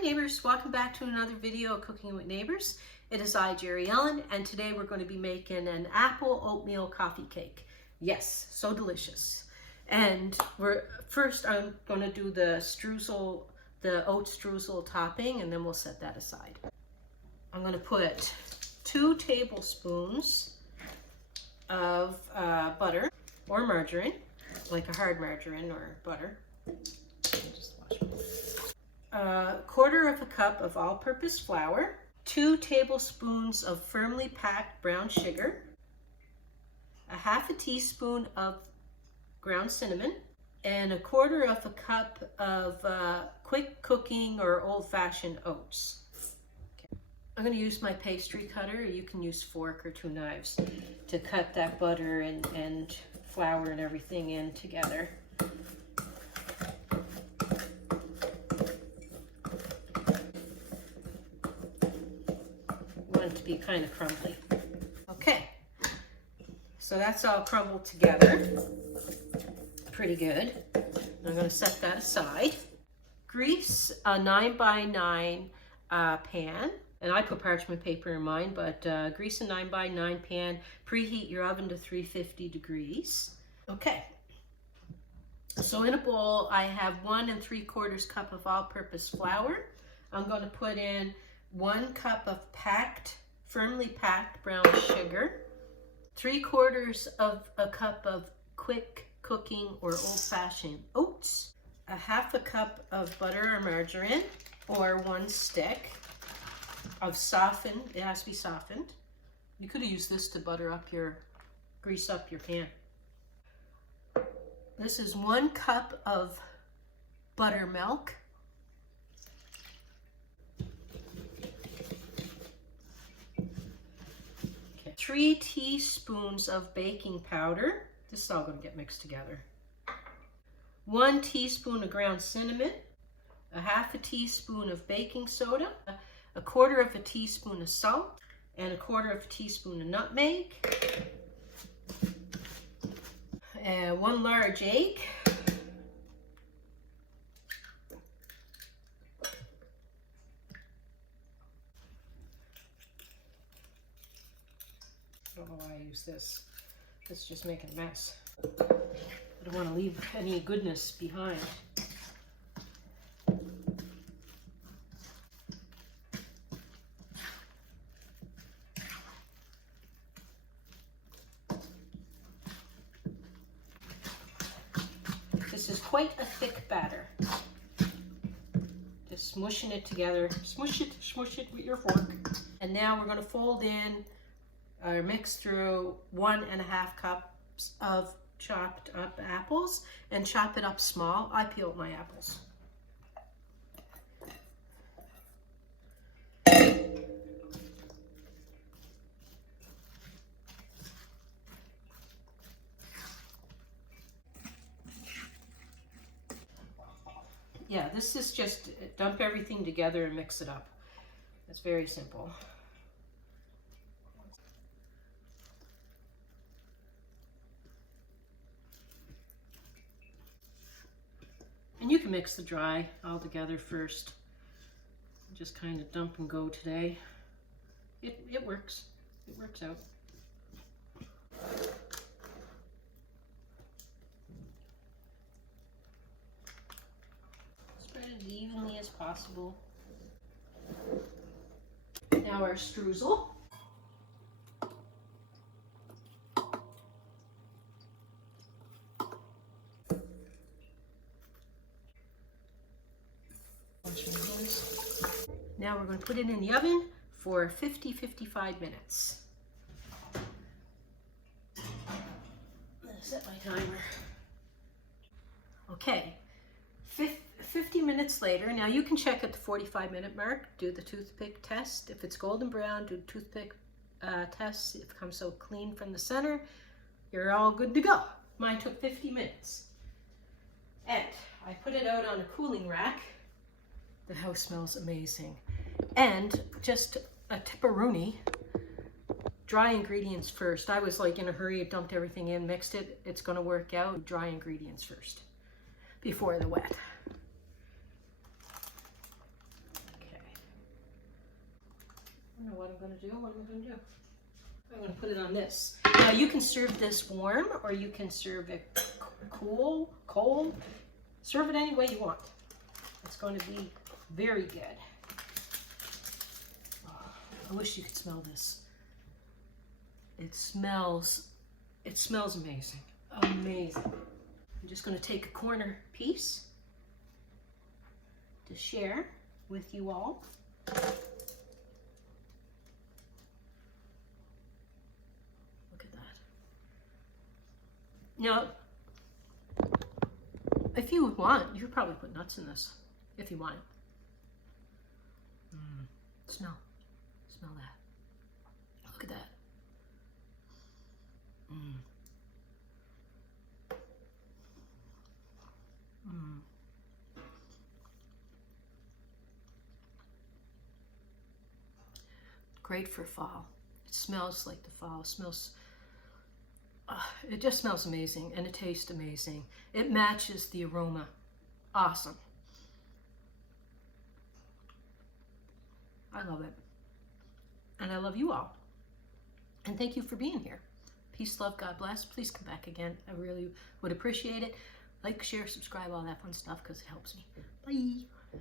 Hi neighbors, welcome back to another video of Cooking with Neighbors. It is I, Jerry Ellen, and today we're going to be making an apple oatmeal coffee cake. Yes, so delicious. And first I'm going to do the oat-streusel topping, and then we'll set that aside. I'm going to put 2 tablespoons of butter or margarine, like a hard margarine or butter. A quarter of a cup of all-purpose flour, 2 tablespoons of firmly packed brown sugar, a half a teaspoon of ground cinnamon, and a quarter of a cup of quick cooking or old-fashioned oats. Okay. I'm going to use my pastry cutter. You can use fork or 2 knives to cut that butter and flour and everything in together. Want it to be kind of crumbly. Okay, so that's all crumbled together. Pretty good. I'm going to set that aside. Grease a 9x9 pan, and I put parchment paper in mine, but grease a 9x9 pan. Preheat your oven to 350 degrees. Okay, so in a bowl I have 1 3/4 cup of all-purpose flour. I'm going to put in 1 cup of firmly packed brown sugar, 3/4 of a cup of quick cooking or old-fashioned oats, a half a cup of butter or margarine, or 1 stick of softened, it has to be softened. You could have used this to grease up your pan. This is 1 cup of buttermilk, 3 teaspoons of baking powder. This is all going to get mixed together. 1 teaspoon of ground cinnamon, a half a teaspoon of baking soda, a quarter of a teaspoon of salt, and a quarter of a teaspoon of nutmeg, and 1 large egg, I don't know why I use this. It's just making a mess. I don't want to leave any goodness behind. This is quite a thick batter. Just smushing it together. Smush it with your fork. And now we're going to fold in or mix through 1 1/2 cups of chopped up apples and chop it up small. I peeled my apples. Yeah, this is just dump everything together and mix it up. It's very simple. And you can mix the dry all together first. Just kind of dump and go today. It works. It works out. Spread it as evenly as possible. Now our streusel. Now we're going to put it in the oven for 50-55 minutes. I'm going to set my timer. Okay, 50 minutes later. Now you can check at the 45-minute mark, do the toothpick test. If it's golden brown, do the toothpick test. If it comes so clean from the center, you're all good to go. Mine took 50 minutes. And I put it out on a cooling rack. The house smells amazing. And just a tipperoonie, dry ingredients first. I was like in a hurry, dumped everything in, mixed it. It's going to work out. Dry ingredients first before the wet. know what I'm going to do. What am I going to do? I'm going to put it on this. Now you can serve this warm or you can serve it cold. Serve it any way you want. It's going to be very good. Oh, I wish you could smell this. It smells amazing. Amazing. I'm just going to take a corner piece to share with you all. Look at that. Now, if you want, you could probably put nuts in this, if you want it. Smell that. Look at that. Great for fall. It smells like the fall. It smells, it just smells amazing, and it tastes amazing. It matches the aroma. Awesome. I love it. And I love you all. And thank you for being here. Peace, love, God bless. Please come back again. I really would appreciate it. Like, share, subscribe, all that fun stuff, because it helps me. Bye.